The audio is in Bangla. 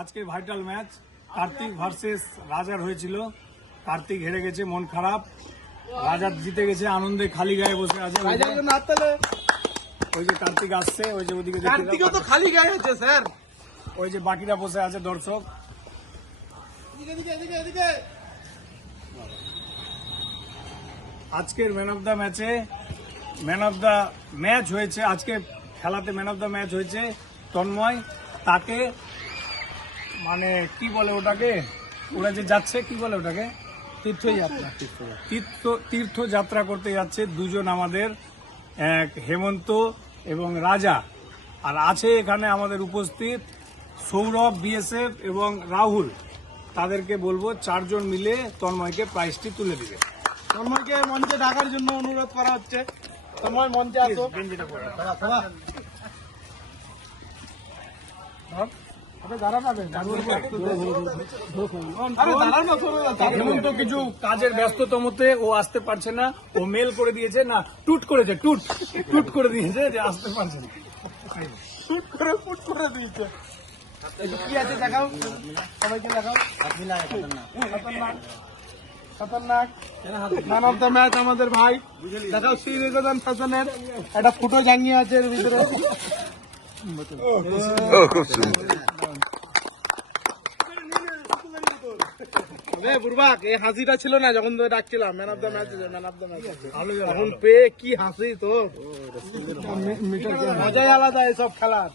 আজকে ভাইটাল ম্যাচ কার্তিক ভার্সেস রাজার হয়েছিল। কার্তিক হেরে গেছে, মন খারাপ। রাজা জিতে গেছে, আনন্দে খালি গায়ে বসে আছে। ওই যে কার্তিক আসছে, ওই যে ওদিকে কার্তিকও তো খালি গায়ে আছে স্যার। ওই যে বাকিরা বসে আছে দর্শক। আজকের ম্যান অফ দ্য ম্যাচ হয়েছে। আজকে খেলাতে ম্যান অফ দ্য ম্যাচ হয়েছে তন্ময়। তাকে মানে কি বলে ওটাকে, ওরা যে যাচ্ছে কি বলে ওটাকে, তীর্থযাত্রা করতে যাচ্ছে দুজন আমাদের, এক হেমন্ত এবং রাজা। আর আছে এখানে আমাদের উপস্থিত সৌরভ বিএসএফ এবং রাহুল। তাদেরকে বলবো 4 জন মিলে তন্ময়কে প্রাইজটি তুলে দিবে। তন্ময়কে মঞ্চে ডাকার জন্য অনুরোধ করা হচ্ছে। তন্ময় মঞ্চে আসো। হেমন্ত কিছু কাজের ব্যস্ততমতে ও আসতে পারছে না। ও মেল করে দিয়েছে, না টুট করেছে, টুট করে দিয়েছে যে আসতে পারছে না। ফুট করে দিয়েছে। কি আছে দেখাও, সবাইকে দেখাও। খতরনাক ম্যান অফ দ্য ম্যাচ আমাদের ভাই। দেখাও শ্রী নিকেতন ফ্যাশনের একটা ফুটো জাঙ্গিয়ে আছে এর ভিতরে। খুব সুন্দর। বুড়বাক, এই হাসিটা ছিল না যখন তোকে ডাকছিলাম ম্যান অফ দ্য ম্যাচ, এখন পেয়ে কি হাসি তো, মজাই আলাদা এসব খেলার।